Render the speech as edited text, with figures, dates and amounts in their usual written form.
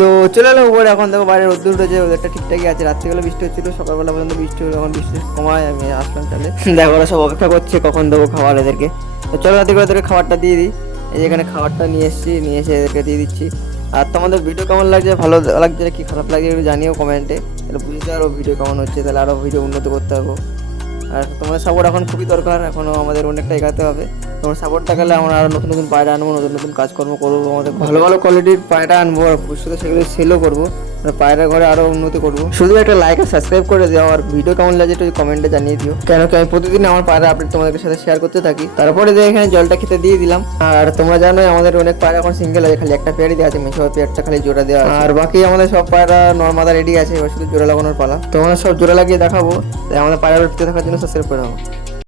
তো চলে এলাম উপরে। এখন দেখো বাইরে রোদ্দুর উঠেছে, ওদেরটা ঠিকঠাকই আছে। রাত্রিবেলা বৃষ্টি হচ্ছিল, সকালবেলা পর্যন্ত বৃষ্টি হলো, এখন বৃষ্টি কমায় আমি আসলাম তাহলে। দেখো ওরা সব অপেক্ষা করছে কখন দেবো খাবার এদেরকে। তো চলো রাতে করে এদেরকে খাবারটা দিয়ে দিই। এই যেখানে খাবারটা নিয়ে এসেছি, নিয়ে এসে এদেরকে দিয়ে দিচ্ছি। আর তোমাদের ভিডিও কেমন লাগছে, ভালো লাগছে কি খারাপ লাগছে একটু জানিও কমেন্টে, তাহলে বুঝতে পারো ভিডিও কেমন হচ্ছে, তাহলে আরও ভিডিও উন্নত করতে পারবো। আর তোমাদের সাপোর্ট এখন খুবই দরকার, এখনও আমাদের অনেকটা এগাতে হবে। তোমার সাপোর্ট থাকলে আমরা আরও নতুন নতুন পায়রা আনবো, নতুন নতুন কাজকর্ম করবো, আমাদের ভালো ভালো কোয়ালিটির পায়রা আনবো, আর ভবিষ্যতে সেগুলো সেলও করবো, পায়রা ঘরে আরও উন্নতি করবো। শুধু একটা লাইক আর সাবস্ক্রাইব করে দিও, আর ভিডিও কেমন লাগছে একটু কমেন্টে জানিয়ে দিও, কেন কি আমি প্রতিদিন আমার পায়রা আপডেট তোমাদের সাথে শেয়ার করতে থাকি। তারপরে যে এখানে জলটা খেতে দিয়ে দিলাম। আর তোমরা জানো আমাদের অনেক পায়রা এখন সিঙ্গেল আছে, খালি একটা পেয়ারই দেওয়া আছে, মেশো পেয়ারটা খালি জোড়া দেওয়া আছে, আর বাকি আমাদের সব পায়রা নর্মাদা রেডি আছে, এবার শুধু জোড়া লাগানোর পালা। তোমরা সব জোড়া লাগিয়ে দেখাবো, তাই আমাদের পায়রা থাকার জন্য সাবস্ক্রাইব করে দাও।